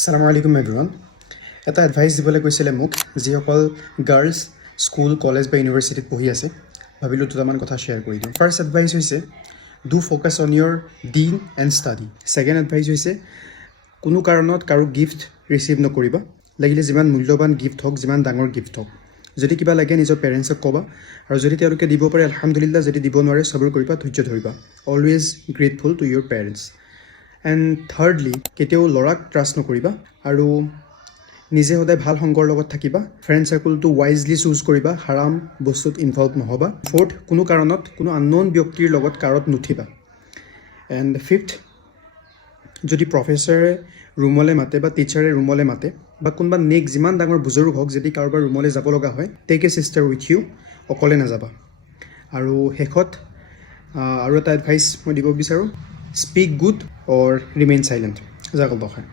Assalamu alaikum everyone. এটা advice দিবলৈ কৈছিলে মোক যিসকল গাৰ্লছ স্কুল কলেজ বা ইউনিভাৰ্চিটিত পঢ়ি আছে ভাবিলোঁ দুটামান কথা শ্বেয়াৰ কৰি দিওঁ ফাৰ্ষ্ট এডভাইচ হৈছে ডু ফ'কাছ অন ইয়ৰ ডিন এণ্ড ষ্টাডি ছেকেণ্ড এডভাইচ হৈছে কোনো কাৰণত কাৰো গিফ্ট ৰিচিভ নকৰিবা লাগিলে যিমান মূল্যৱান গিফ্ট হওক যিমান ডাঙৰ গিফ্ট হওক যদি কিবা লাগে নিজৰ পেৰেণ্টছক ক'বা আৰু যদি তেওঁলোকে দিব পাৰে আলহামদুলিল্লাহ যদি দিব নোৱাৰে সবুৰ কৰিবা ধৈৰ্য ধৰিবা always grateful to your parents and thirdly কেতিয়াও ল'ৰাক ট্ৰাষ্ট নকৰিবা আৰু নিজে সদায় ভাল সংগৰ লগত থাকিবা ফ্ৰেণ্ড চাৰ্কুলটো ৱাইজলি চুজ কৰিবা হাৰাম বস্তুত ইনভলভ নহ'বা ফ'ৰ্থ কোনো কাৰণত কোনো আনন'ন ব্যক্তিৰ লগত কাৰত নুঠিবা এণ্ড ফিফথ যদি প্ৰফেচাৰে ৰুমলৈ মাতে বা টিচাৰে ৰুমলৈ মাতে বা কোনোবা নেক্সট যিমান ডাঙৰ বুজুৰ্গ হওক যদি কাৰোবাৰ ৰুমলৈ যাব লগা হয় take a sister with you অকলে নাযাবা আৰু শেষত আৰু এটা এডভাইচ মই দিব বিচাৰোঁ স্পীক গুড অৰ ৰিমেইন চাইলেণ্ট জাজাকাল্লাহু খাইৰ